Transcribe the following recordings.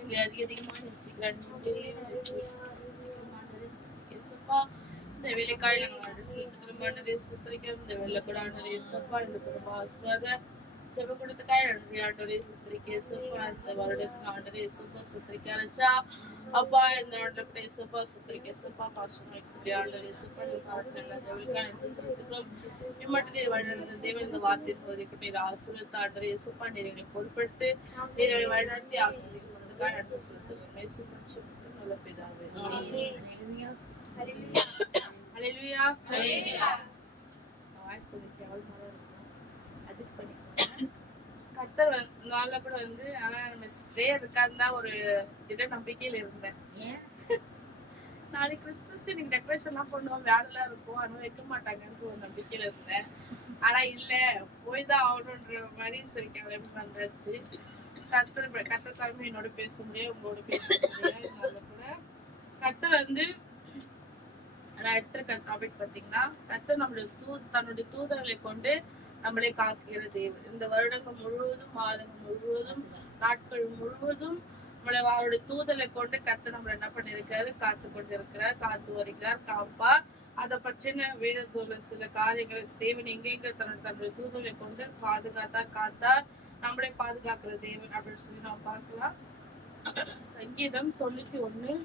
எங்களை அதிகமாக நேசிக்கிறார். இந்த வேலைக்காய் நாங்கள் சேர்த்துக்கிறோம். சித்திரிக்கிறோம். இந்த வெள்ளை கூட ஆண்டரேசப்பா இந்த குடும்ப ஆசீர்வாத ஜெப கொடுத்துக்காய் நன்றி ஆண்டரே சித்திரிக்கேசப்பா இந்த வருடம் ஆண்டரே சப்பா சித்திரிக்காரச்சா அப்பா இந்த ஆண்டரே சப்பா சித்திரிக்கேசப்பா பாசமாய் ஆண்டரே சப்பா நல்ல ஜெபக்காய் நன்றி செலுத்துகிறோம். இம்மட்டு நீர் வழிநடத்த தேவன் இந்த வார்த்தையின் போதை நீர் ஆசீர்வதித்து ஆண்டரே சப்பா நீர் என்னை பொறுப்படுத்து நீர் என்னை வழிநடத்தி ஆசீர்வதிக்காய் நன்றி செலுத்துகிறோம். இயேசு நல்ல பிதாவே. ஹல்லேலூயா. ஹல்லேலூயா. வாய்ஸ் கொஞ்சம் கேவலமா தான் இருக்கும். அட்ஜஸ்ட் பண்ணிக்கோங்க. கர்த்தர் நாள்ல கூட ஆனா நம்ம ஸ்டே இருக்காதுதான் ஒரு திட நம்பிக்கையில இருந்தேன். நாளைக்கு கிறிஸ்துமஸ் நீங்க டெக்கரேஷன் எல்லாம் பண்ணுவோம், வேலைலாம் இருக்கும், அதனால வைக்க மாட்டாங்கன்னு ஒரு நம்பிக்கையில இருந்தேன். ஆனா இல்ல போய் தான் ஆகணுன்ற மாதிரி சரி கிளம்பி வந்தாச்சு. கர்த்தர் தலைமை என்னோட பேச முடியாது, உங்களோட பேச முடியாது. அதனால கூட கர்த்தர் நான் எடுத்திருக்க டாபிக் பார்த்தீங்கன்னா கர்த்தர் தன்னுடைய தூதர்களை கொண்டு நம்மளை காக்கிற தேவன். இந்த வருடங்கள் முழுவதும் மாதங்கள் முழுவதும் நாட்கள் முழுவதும் நம்மளை அவருடைய தூதரை கொண்டு கர்த்தர் நம்மளை என்ன பண்ணிருக்காரு, காத்து கொண்டிருக்கிறார், காத்து வருகிறார், காப்பார். அதை பற்றின வேதத்துல சில காரியங்களுக்கு தேவன் எங்கெங்க தன்னுடைய தூதரை கொண்டு காத்தார் நம்மளை பாதுகாக்கிற தேவன் அப்படின்னு சொல்லி நம்ம பார்க்கலாம். சங்கீதம் 91:11.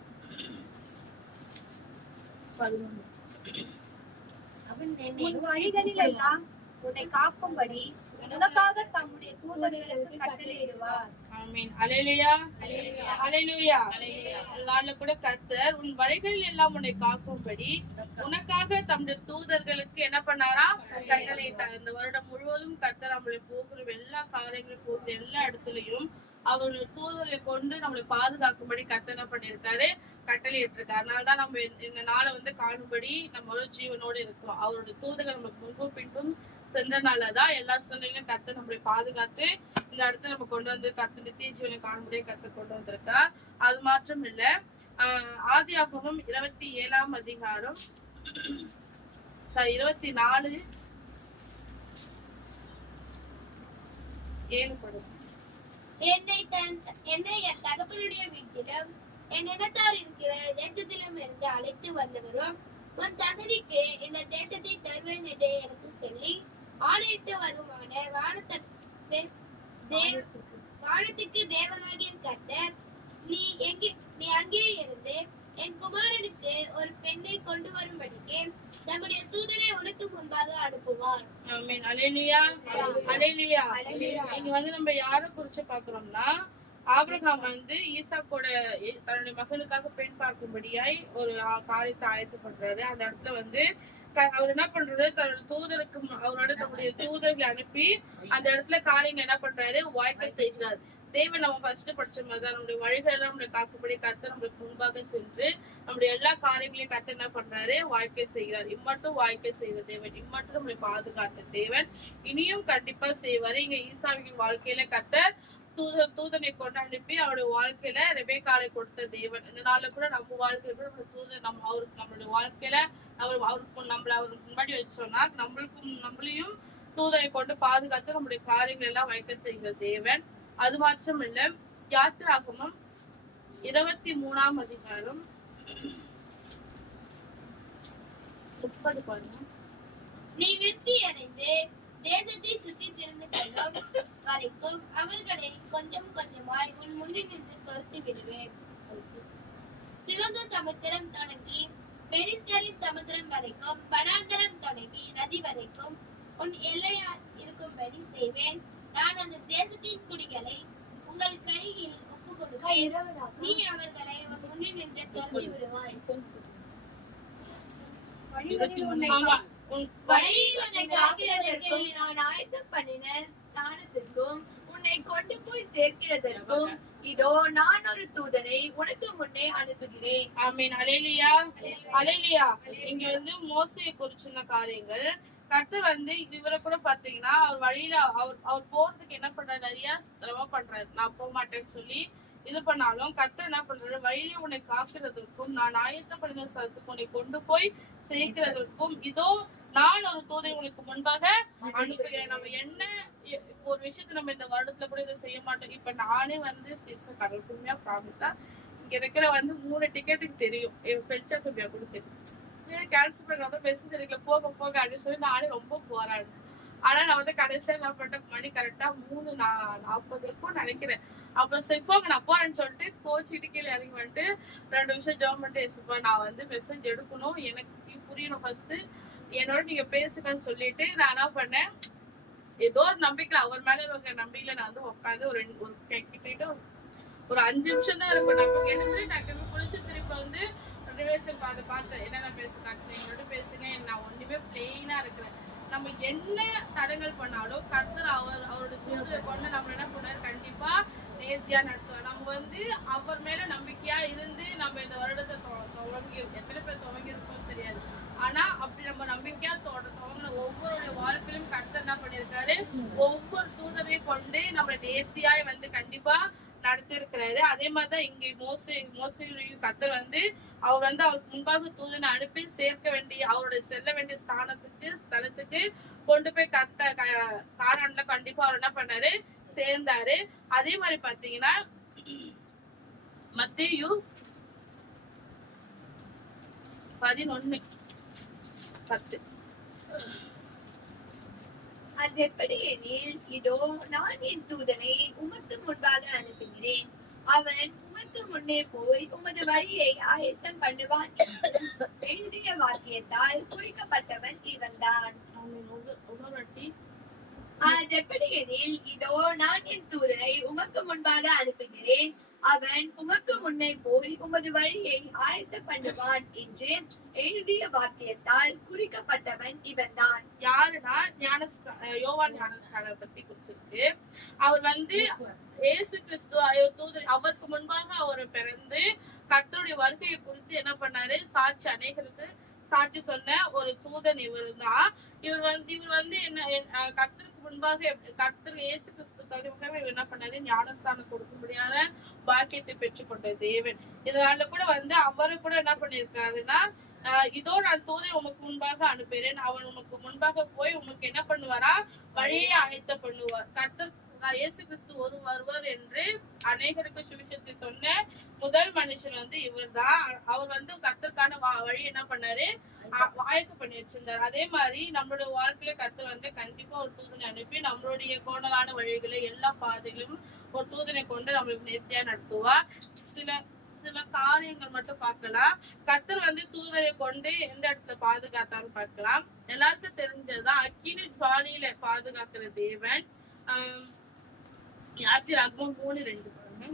வழிகளிலெல்லாம் உன்னை காக்கும்படி உனக்காக தம்முடைய தூதர்களுக்கு கட்டளையிடுவார். ஆமென். ஹல்லேலூயா. ஹல்லேலூயா. அதனால கூட கர்த்தர் உன் வழிகளில் எல்லாம் உன்னை காக்கும்படி உனக்காக தம்முடைய தூதர்களுக்கு என்ன பண்ணாரா, கட்டளையிட்டார். இந்த வருடம் முழுவதும் கர்த்தர் நம்மளை போகிற எல்லா காரியங்களும் போகிற எல்லா இடத்துலயும் அவருடைய தூதர்களை கொண்டு நம்மளை பாதுகாக்கும்படி கர்த்தர் என்ன பண்ணியிருக்காரு, கட்டளையிட்டிருக்காரு. அதனாலதான் நம்ம இந்த நாளை காணும்படி நம்ம ஜீவனோடு இருக்கிறோம். அவருடைய தூதர்கள் நம்மளுக்கு முன்பும் பின்பும் சென்றனாலதான் எல்லா சூழ்நிலையும் கர்த்தர் நம்மளை பாதுகாத்து இந்த இடத்துல நம்ம கொண்டு வந்து கர்த்தர் நித்திய ஜீவனை காணும்படியே கர்த்தர் கொண்டு வந்திருக்கார். அது மாற்றம் இல்ல. ஆதியாகமம் 27ஆம் அதிகாரம் 24:7 படும். என்னை என் தகப்பனுடைய வீட்டிலும் என் இனத்தார் இருக்கிற தேசத்திலும் இருந்து அழைத்து வந்தவரும் உன் சந்ததிக்கு இந்த தேசத்தை தருவேன் என்று எனக்கு சொல்லி ஆணையிட்டு வருமான வானத்துக்கு தேவனாகிய கர்த்தர் நீ அங்கே இருந்து என் குமாரனுக்கு ஒரு பெண்ணை கொண்டு வரும்படிக்கு நம்முடைய தூதரை உனக்கு முன்பாக அனுப்புவார். ஆமென். ஹல்லேலூயா. ஹல்லேலூயா. இங்க நம்ம யாரை குறிச்சு பாக்குறோம்னா, ஆபிரகாம் ஈசாக்கோட தன்னுடைய மகனுக்காக பெண் பார்க்கும்படியாய் ஒரு காரியத்தை ஆயத்து பண்றாரு. அந்த இடத்துல அவர் என்ன பண்றாரு, தன்னுடைய தூதருக்கு அவரோட தன்னுடைய தூதர்களை அனுப்பி அந்த இடத்துல காரியங்கள் என்ன பண்றாரு, வாய்க்க செய்கிறார். தேவன் நம்ம ஃபர்ஸ்ட் படிச்ச மாதிரிதான் நம்முடைய வழிகளெல்லாம் நம்மளை காக்கும்படி கர்த்தர் நம்மளுக்கு முன்பாக சென்று நம்முடைய எல்லா காரியங்களையும் கர்த்தர் என்ன பண்றாரு, வாழ்க்கை செய்கிறார். இம்மட்டும் வாழ்க்கை செய்த தேவன், இம்மட்டும் நம்மளை பாதுகாத்த தேவன் இனியும் கண்டிப்பா செய்வாரு. இங்க ஈசாவின் வாழ்க்கையில கர்த்தர் தூதனை கொண்டு அனுப்பி அவருடைய வாழ்க்கையில ரெபேக்காளை கொடுத்த தேவன். இந்த நாள்ல கூட நம்ம வாழ்க்கையில கூட தூதன் நம்மளுடைய வாழ்க்கையில அவருக்கு முன்னாடி வச்சோம்னா நம்மளையும் தூதனை கொண்டு பாதுகாத்து நம்முடைய காரியங்கள் எல்லாம் வைக்க செய்கிற தேவன். அது மாற்றம் இல்ல. யாத்திராகமம் 23ஆம் அதிகாரம் 30 பாருங்க. நீ விருத்தி அடைந்து தேசத்தை சுற்றி திரிந்து கொள்ளும் வரைக்கும் அவர்களை கொஞ்சம் கொஞ்சமாய் உன் முன்னே நின்று துரத்தி விடுவேன். சிவந்த சமுத்திரம் தொடங்கி பெரிஸ்தரின் சமுத்திரம் வரைக்கும், வனாந்தரம் தொடங்கி நதி வரைக்கும் உன் எல்லையா இருக்கும்படி செய்வேன். நான் அந்த தேசத்தின் குடிகளை உங்கள் கையில் ஒப்பு கொடுப்பேன். நீ அவர்களை உன் முன்னே நின்று துரத்தி விடுவாய். நான் ஆயத்தம் பண்ணின ஸ்தானத்திற்கும் உன்னை கொண்டு போய் சேர்க்கிறதற்கும் இதோ நான் ஒரு தூதனை உனக்கு முன்னே அனுப்புகிறேன். ஆமென். ஹல்லேலூயா. ஹல்லேலூயா. இங்க மோசேயை குறிச்சின காரியங்கள் கர்த்தர் இவரை கூட பாத்தீங்கன்னா அவர் வழியில அவர் போறதுக்கு என்ன பண்றாரு, நிறைய சிரமம் பண்றாரு. நான் போக மாட்டேன்னு சொல்லி இது பண்ணாலும் கர்த்தர் என்ன பண்றாரு, வழியில உன்னை காக்கிறதற்கும் நான் ஆயத்தப்படுகிற ஸ்தலத்துக்கு உன்னை கொண்டு போய் சேர்க்கிறதற்கும் இதோ நான் ஒரு தூதை உங்களுக்கு முன்பாக அனுப்புகிறேன். நம்ம என்ன ஒரு விஷயத்த நம்ம இந்த வருடத்துல கூட இதை செய்ய மாட்டோம். இப்ப நானே வந்து கடவுள் உண்மையா ப்ராமிஸா இங்க இருக்கிற வந்து 3 டிக்கெட்டுக்கு தெரியும். என் ஃப்ரெண்ட்ஸ் ஆஃப் கூட தெரியும். கேன்சல் பண்ணாத மெசேஜ் எடுக்கல போக போக அப்படின்னு சொல்லி நானே ரொம்ப போராடினேன். ஆனா நான் வந்து கடைசியா என்ன பண்ணேன், மணி கரெக்டா 3:40 இருக்கும் நினைக்கிறேன். அப்புறம் சரி போங்க நான் போறேன்னு சொல்லிட்டு கோச்சிட்டு கீழே இறங்கி வந்துட்டு 2 நிமிஷம் ஜாம் பண்ணிட்டு ஏசுப்பா நான் வந்து மெசேஜ் எடுக்கணும், எனக்கு புரியணும் ஃபர்ஸ்ட், என்னோட நீங்க பேசுங்கன்னு சொல்லிட்டு நான் என்ன பண்ணேன், ஏதோ ஒரு நம்பிக்கையில அவர் மேல இருக்கிற நம்பிக்கையில நான் வந்து உட்காந்து ஒரு கிட்ட ஒரு 5 நிமிஷம் தான் இருக்கும். நமக்கு எடுத்து நான் திரும்பி குளிச்சு திருப்பி வந்து ரிவேஷன் பார்த்தேன் என்னென்ன பேசுறாங்க என்னோட பேசுங்க, நான் ஒண்ணுமே பிளெயினா இருக்கிறேன். நம்ம என்ன தடங்கள் பண்ணாலும் கர்த்தர் அவரோட தூதரை கொண்டு நம்ம என்ன பண்ணாரு, கண்டிப்பா நேர்த்தியா நடத்துவார். நம்ம வந்து அவர் மேல நம்பிக்கையா இருந்து நம்ம இந்த வருடத்தை துவங்கி எத்தனை பேர் துவங்கி இருக்கோம் தெரியாது. ஆனா அப்படி நம்ம நம்பிக்கையா துவங்கின ஒவ்வொருடைய வாழ்க்கையிலும் கர்த்தர் என்ன பண்ணிருக்காரு, ஒவ்வொரு தூதரையும் கொண்டு நம்மளை நேர்த்தியாய் வந்து கண்டிப்பா நடத்தி இருக்கிறாரு. அதே மாதிரிதான் இங்க மோசையும் கர்த்தர் வந்து அவர் வந்து அவருக்கு முன்பாக தூதனை அனுப்பி சேர்க்க வேண்டிய அவருடைய செல்ல வேண்டிய ஸ்தலத்துக்கு கொண்டு போய் கானான்ல கண்டிப்பா அவர் என்ன பண்ணாரு, சேர்ந்தாரு. அதே மாதிரி பாத்தீங்கன்னா மத்தேயு 11:10 அது எப்படி எனில், இதோ நான் என் தூதனை உமக்கு முன்பாக அனுப்புகிறேன், அவன் உமக்கு முன்னே போய் உமது வழியை ஆயத்தம் பண்ணுவான் எழுதிய வாக்கியத்தால் குறிக்கப்பட்டவன் இவன்தான். அது எப்படி எனில், இதோ நான் என் தூதனை உமக்கு முன்பாக அனுப்புகிறேன், அவன் உமக்கு முன்னே போய் உமது வழியை ஆயத்தம் பண்ணுவான் என்று எழுதிய வாக்கியத்தால் குறிக்கப்பட்டவன் இவன்தான். யாருன்னா யோவான் ஞானஸ்நானரை பத்தி குறிச்சிருக்கு. அவர் வந்து இயேசு கிறிஸ்து தூதர் அவருக்கு முன்பாக அவர் பிறந்து கர்த்தருடைய வருகையை குறித்து என்ன பண்ணாரு, அநேகருக்கு சாட்சி சொன்ன ஒரு தூதன் இவர் தான். இவர் வந்து என்ன கர்த்தருக்கு முன்பாக கர்த்தர் இயேசு கிறிஸ்து என்ன பண்ணாரு, ஞானஸ்தானம் கொடுக்க முடியாத பாக்கியத்தை பெற்றுக்கொண்ட தேவன். இதனால கூட வந்து அவரு கூட என்ன பண்ணிருக்காருன்னா, இதோ நான் தூதை உமக்கு முன்பாக அனுப்புகிறேன், அவன் உமக்கு முன்பாக போய் உமக்கு என்ன பண்ணுவாரா, வழியை ஆயத்த பண்ணுவார். கர்த்தர் இயேசு கிறிஸ்து வருவார் என்று அநேகருக்கு சுவிசேஷத்தை சொன்ன முதல் மனுஷன் வந்து இவர் தான். அவர் வந்து கர்த்தருக்கான வழி என்ன பண்ணாரு, ஆயத்து பண்ணி வச்சிருந்தார். அதே மாதிரி நம்மளுடைய வாழ்க்கையில கர்த்தர் வந்து கண்டிப்பா ஒரு தூதனை அனுப்பி நம்மளுடைய கோணலான வழிகளை எல்லா பாதைகளும் ஒரு தூதனை கொண்டு நம்மளுக்கு நேர்த்தியா நடத்துவார். சில காரியங்கள் மட்டும் பார்க்கலாம். கர்த்தர் வந்து தூதரை கொண்டு எந்த இடத்துல பாதுகாத்தாலும் பார்க்கலாம். எல்லாருக்கும் தெரிஞ்சதுதான் அக்கினி ஜுவாலியில பாதுகாக்கிற தேவன். யாத்திராகமம் 3:2 பாருங்க.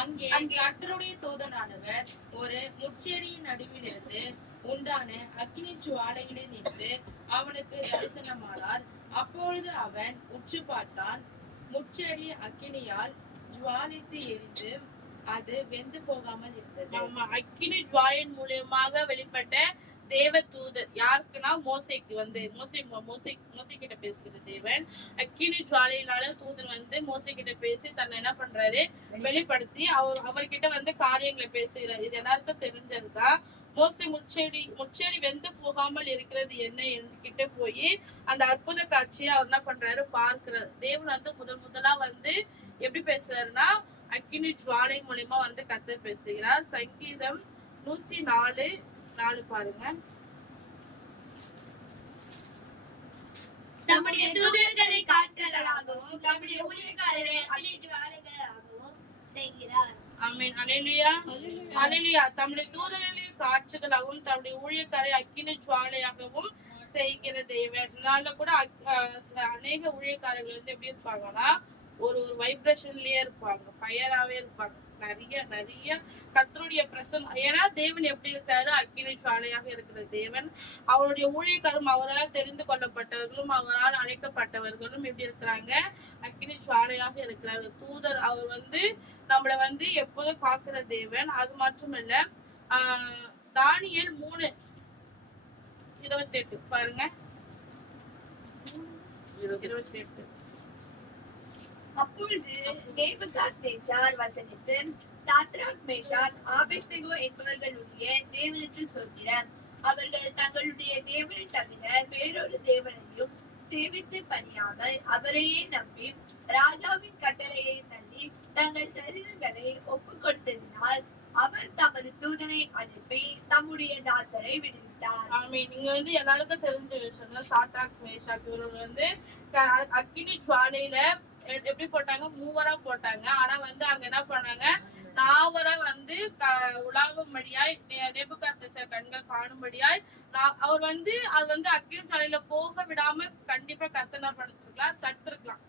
அங்கே கர்த்தருடைய தூதனானவர் ஒரு முட்செடியின் நடுவில் இருந்து உண்டான அக்கினி ஜுவாலையிலே நின்று அவனுக்கு தரிசனமானார். அப்பொழுது அவன் உற்று பார்த்தான், முட்செடி அக்கினியால் ஜுவாலித்து எரிந்து அது வெந்து போகாமல் இருந்தது. அக்கினி ஜுவாலின் மூலியமாக வெளிப்பட்ட தேவ தூதர் யாருக்குன்னா மோசைக்கு வந்து மோசை கிட்ட பேசுகிற தேவன். அக்கினி ஜுவாலையினால தூதன் வந்து மோசை கிட்ட பேசி தன்னை என்ன பண்றாரு, வெளிப்படுத்தி அவர்கிட்ட வந்து காரியங்களை பேசுகிறார். இது எல்லாருக்கும் தெரிஞ்சதுதான். மோசை முச்செடி வெந்து போகாமல் இருக்கிறது என்ன கிட்ட போய் அந்த அற்புத காட்சியை அவர் என்ன பண்றாரு பார்க்கிறார். தேவன் வந்து முதலா வந்து எப்படி பேசுறாருன்னா அக்கினி ஜுவாலை மூலியமா வந்து கர்த்தர் பேசுகிறார். சங்கீதம் 104:4 பாருங்க. தம்முடைய தூதர்களை காற்றலாகவும் தம்முடைய ஊழியக்காரரை அக்கினி ஜுவாலைகளாகவும் செய்கிறார். ஆமென். அல்லேலூயா அல்லேலூயா. தம்முடைய தூதர்களை காற்றுகளாகவும் தம்முடைய ஊழியக்காரரை அக்கினி ஜுவாலையாகவும் செய்கிற தேவன். இதனால கூட அநேக ஊழியக்காரர்கள் வந்து எப்படி இருப்பாங்கன்னா ஒரு வைப்ரேஷன்லயே இருப்பாங்க, ஃபயராவே இருப்பாங்க. நிறைய கர்த்தருடைய பிரசன்னம். ஏன்னா தேவன் எப்படி இருக்காரு, அக்கினி ஜுவாலையாக இருக்கிற தேவன். அவருடைய ஊழியக்காரும் அவரால் தெரிந்து கொள்ளப்பட்டவர்களும் அவரால் அழைக்கப்பட்டவர்களும் எப்படி இருக்கிறாங்க, அக்கினி ஜுவாலையாக இருக்கிறாங்க. தூதர் அவர் வந்து நம்மளை வந்து எப்போதும் காக்குற தேவன். அது மட்டுமல்ல, தானியேல் 3:28 பாருங்க. 28. அப்பொழுது நேபுகாத்நேச்சார் வசனித்து சாத்ராக் மேஷாக் ஆபேஸ்நேகோ என்பவர்களுடைய தேவனுக்கு ஸ்தோத்திரம். அவர்கள் தங்களுடைய தேவனை தவிர வேறொரு தேவனையும் சேவித்து பணியாமல் அவரையே நம்பி ராஜாவின் கட்டளையை தள்ளி தங்கள் சரீரங்களை ஒப்புக் கொடுத்ததினால் அவர் தமது தூதனை அனுப்பி தம்முடைய தாசரை விடுவித்தார். ஆமென். நீங்க வந்து எல்லாருக்கும் தெரிஞ்ச விஷயம் சாத்ராக் மேஷாக் இவர்கள் வந்து அக்கினி ஜுவாலையில எப்படி போட்டாங்க, மூவரா போட்டாங்க. ஆனா வந்து அங்க என்ன பண்ணாங்க, நாவரா வந்து உலாவும்படியாய் நேபுகாத்நேச்சர் கண்கள் காணும்படியாய் அவர் வந்து அது வந்து அக்கினி ஜுவாலையில போக விடாம கண்டிப்பா கர்த்தர் படுத்திருக்கலாம், தடுத்திருக்கலாம்.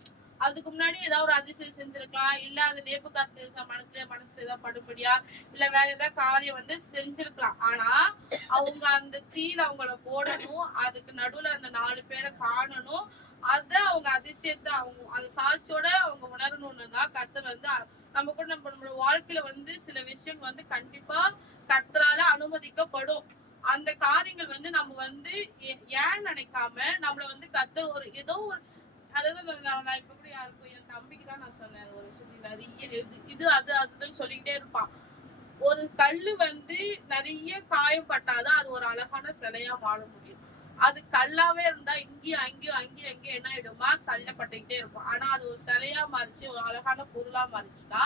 அதுக்கு முன்னாடி ஏதாவது ஒரு அதிசயம் செஞ்சிருக்கலாம், இல்ல அது நேபுகாத்நேச்சர் மனசுல ஏதாவது படும்படியா இல்ல வேற ஏதாவது காரியம் வந்து செஞ்சிருக்கலாம். ஆனா அவங்க அந்த தீல அவங்கள போடணும், அதுக்கு நடுவுல அந்த 4 பேரை காணணும், அத அவங்க அதிசயத்தை அவங்க அந்த சாட்சியோட அவங்க உணரணும்னு தான் கர்த்தர் வந்து நம்ம கூட நம்மளோட வாழ்க்கையில வந்து சில விஷயம் வந்து கண்டிப்பா கர்த்தரால அனுமதிக்கப்படும். அந்த காரியங்கள் வந்து நம்ம வந்து ஏன் நினைக்காம நம்மள வந்து கர்த்தர் ஒரு ஏதோ ஒரு அதாவது நான் இப்ப கூட யாருக்கும் என் தம்பிக்கு தான் நான் சொன்னேன் ஒரு விஷயம், நிறைய இது அதுன்னு சொல்லிக்கிட்டே இருப்பான். ஒரு கல்லு வந்து நிறைய காயப்பட்டாதான் அது ஒரு அழகான சிலையா மாற முடியும். அது கல்லாவே இருந்தா அங்கேயும் என்ன ஆயிடுமா, தள்ளப்பட்டுக்கிட்டே இருக்கும். ஆனா அது ஒரு சிலையா மாறிச்சு, ஒரு அழகான பொருளா மாறிச்சுன்னா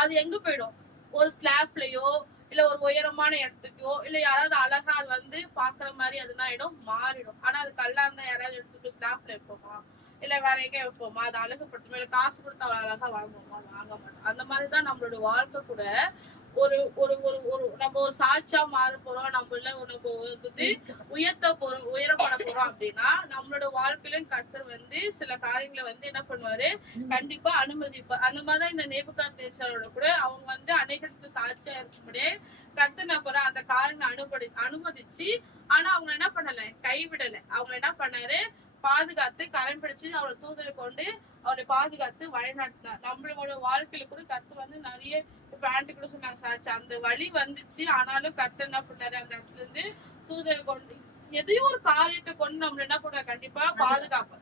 அது எங்க போயிடும், ஒரு ஸ்லாப்லயோ இல்ல ஒரு உயரமான இடத்துக்கோ இல்ல யாராவது அழகா அது வந்து பாக்குற மாதிரி அதுனா ஆயிடும், மாறிடும். ஆனா அது கல்லா இருந்தா யாராவது எடுத்துட்டு ஸ்லாப்ல வைப்போமா, இல்ல வேற எங்க வைப்போமா, அது அழகுப்படுத்துமா, இல்ல காசு கொடுத்து அவ்வளவு அழகா வாங்குவோமா, வாங்க மாட்டோம். அந்த மாதிரிதான் நம்மளோட வாழ்க்கை கூட ஒரு ஒரு ஒரு ஒரு நம்ம ஒரு சாட்சியா மாற போறோம், நம்மள உயரப்பட போறோம் அப்படின்னா நம்மளோட வாழ்க்கையிலும் கர்த்தர் வந்து சில காரியங்களை வந்து என்ன பண்ணுவாரு, கண்டிப்பா அனுமதிப்பார். அந்த மாதிரிதான் இந்த நேபுகாத்நேச்சரோட கூட அவங்க வந்து அநேகருக்கு சாட்சியா இருக்கும்போதே கர்த்தர் என்ன பண்ண அந்த காரியங்களை அனுமதிச்சு, ஆனா அவங்க என்ன பண்ணல, கைவிடல. அவங்க என்ன பண்ணாரு, பாதுகாத்து கரம் பிடிச்சு அவரை தூதரை கொண்டு அவரை பாதுகாத்து வழிநடத்தினார். நம்மளோட வாழ்க்கையில கூட கர்த்தர் வந்து நிறைய பேண்ட் கூட சொன்னாங்க சாட்சி, அந்த வழி வந்துச்சு. ஆனாலும் கர்த்தர் என்ன பண்ணாரு, அந்த இடத்துல இருந்து தூதரை கொண்டு எதையும் ஒரு காரியத்தை கொண்டு நம்ம என்ன பண்ற கண்டிப்பா பாதுகாப்பு.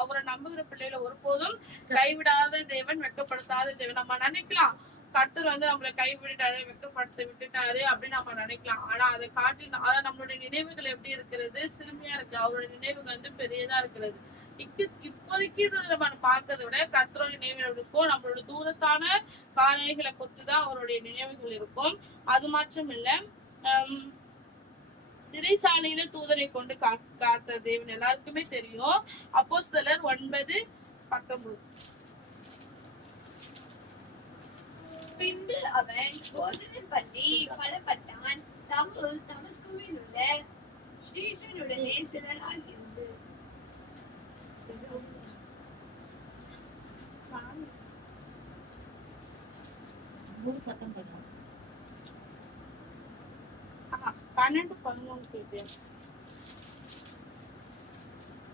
அவரை நம்புகிற பிள்ளைகளை ஒருபோதும் கைவிடாத தேவன், வெட்கப்படுத்தாத தேவன். நம்ம நினைக்கலாம் கர்த்தர் வந்து நம்மளை கைவிட்டாரு, வெட்கப்படுத்த விட்டுட்டாரு அப்படின்னு நம்ம நினைக்கலாம். ஆனா அதை காட்டி அதான் நம்மளுடைய நினைவுகள் எப்படி இருக்கிறது, சிறுமையா இருக்கு. அவருடைய நினைவுகள் வந்து பெரியதா இருக்கிறது. இப்போதைக்கு நம்ம பார்க்கறத விட கர்த்தரோட நினைவுகள் இருக்கும். நம்மளோட தூரத்தான காரியங்களை கொத்துதான் அவருடைய நினைவுகள் இருக்கும். அது மாற்றம் இல்ல, சிறைசாலையில தூதரை கொண்டு காத்த தேவன் எல்லாருக்குமே தெரியும். அப்போஸ்தலர் 9:19. பின்பு அவன் போதனை பண்ணி பலப்பட்டான். சவுல் தமஸ்குவில் உள்ள ஸ்டீபனுடனே சில நாள் இருந்து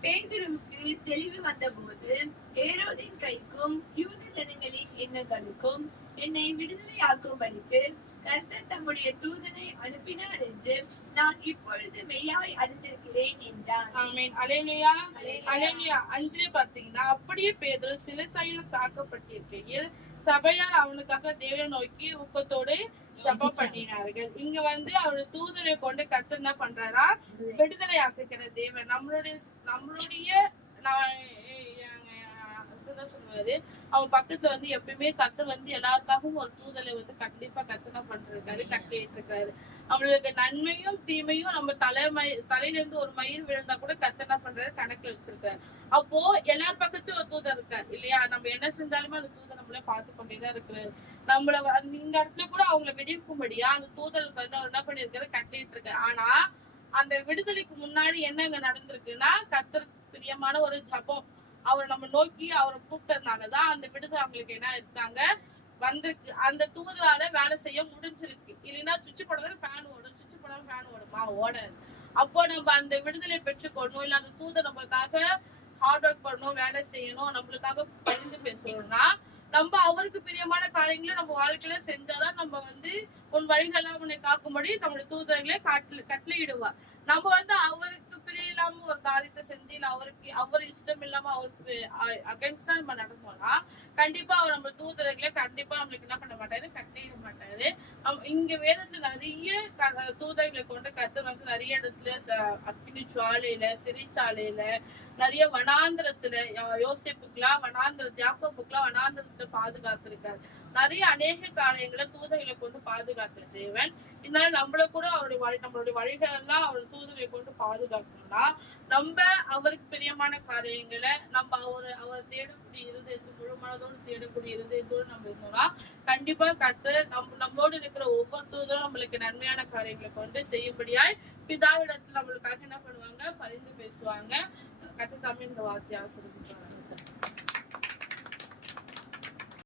பேதுருவுக்கு தெளிவு வந்தபோது ஏரோதின் கைக்கும் யூத ஜனங்களின் எண்ணங்களுக்கும் என்னை விடுதலையாக்கும்படிக்கு கர்த்தர் தம்முடைய தூதனை அனுப்பினார் என்று நான் இப்பொழுது மெய்யாய் அறிந்திருக்கிறேன் என்றார். ஆமென். அல்லேலூயா. அல்லேலூயா. 5 பாத்தீங்கன்னா, அப்படியே பேதுரு சிறைசாலையில் காக்கப்பட்டிருக்கையில் சபையார் அவனுக்காக தேவனை நோக்கி ஊக்கத்தோடு ஜெபம் பண்ணினார்கள். இங்க வந்து அவரு தூதரை கொண்டு கர்த்தர் என்ன பண்றாரா, விடுதலை ஆக்குகிற தேவன். நம்மளுடைய சொல்லுவாரு, அவன் பக்கத்துல வந்து எப்பயுமே கர்த்தர் வந்து எல்லாருக்காகவும் ஒரு தூதரை வந்து கண்டிப்பா கர்த்தர் பண்றாரு, கட்டிட்டு இருக்காரு. அவங்களுக்கு நன்மையும் தீமையும் நம்ம தலையில இருந்து ஒரு மயிர் விழுந்தா கூட கர்த்தர் என்ன பண்றாரு, கணக்குல வச்சிருக்காரு. அப்போ எல்லா பக்கத்தும் ஒரு தூதர் இருக்காரு இல்லையா, நம்ம என்ன செஞ்சாலுமே அந்த தூதர் நம்மள பார்த்து கொண்டேதான் இருக்கிறாரு. நம்மள இந்த இடத்துல கூட அவங்களை விடுவிக்கும்படியா அந்த தூதருக்கு வந்து அவர் என்ன பண்ணிருக்காரு, கட்டிட்டு இருக்காரு. ஆனா அந்த விடுதலைக்கு முன்னாடி என்ன இங்க நடந்திருக்குன்னா, கர்த்தருக்கு பிரியமான ஒரு ஜபம் அவரை நம்ம நோக்கி அவரை கூப்பிட்டதுனாலதான் அந்த விடுதலை அவங்களுக்கு என்ன இருக்காங்க வந்திருக்கு. அந்த தூதரால வேலை செய்ய முடிஞ்சிருக்கு. இல்லைன்னா சுவிட்ச் போடாத ஃபேன் ஓடும், சுவிட்ச் போடாத ஃபேன் ஓடுமா, ஓடாது. அப்போ நம்ம அந்த விடுதலை பெற்றுக்கொள்ளணும், இல்ல அந்த தூதர் நம்மளுக்காக ஹார்ட் ஒர்க் பண்ணணும், வேலை செய்யணும், நம்மளுக்காக பகிர்ந்து பேசணும்னா நம்ம அவருக்கு பிரியமான காரியங்களை நம்ம வாழ்க்கையில செஞ்சாதான் நம்ம வந்து உன் வழிகளெல்லாம் உன்னை காக்கும்படி நம்மளுடைய தூதர்களை கட்டளையிடுவார். நம்ம வந்து அவருக்கு பிரியல இல்லாம ஒரு காரியத்தை செஞ்சு இல்ல அவர் இஷ்டம் இல்லாம அவருக்கு அகைன்ஸ்டா நம்ம நடந்தோம்னா கண்டிப்பா அவர் நம்ம தூதர்களை கண்டிப்பா நம்மளுக்கு என்ன பண்ண மாட்டாரு, கட்டிட மாட்டாரு. இங்க வேதத்துல நிறைய தூதர்களை கொண்டு கர்த்தர் வந்து நிறைய இடத்துல அக்கினி ஜுவாலையில, சிறைச்சாலையில, நிறைய வனாந்திரத்துல, யோசேப்புக்குலாம் வனாந்திரத்து, யாக்கோபுக்குலாம் வனாந்திரத்துல பாதுகாத்திருக்காரு. நிறைய அநேக காரியங்களை தூதர்களை கொண்டு பாதுகாக்கிற தேவன். இதனால நம்மள கூட நம்மளுடைய வழிகள் எல்லாம் அவர் தூதர்களை கொண்டு பாதுகாக்கணும்னா நம்ம அவருக்கு பிரியமான காரியங்களை நம்ம அவர் தேடக்கூடிய இருதயத்து முழு மனதோடு தேடக்கூடிய இருதயத்தோடு நம்ம இருந்தோம்னா கண்டிப்பா கர்த்தர் நம்மளோடு இருக்கிற ஒவ்வொரு தூதரும் நம்மளுக்கு நன்மையான காரியங்களை கொண்டு செய்யும்படியாய் பிதாவிடத்துல நம்மளுக்காக என்ன பண்ணுவாங்க, பரிந்து பேசுவாங்க. கர்த்தர் தாமே இந்த வார்த்தையை ஆசீர்வதிப்பார்.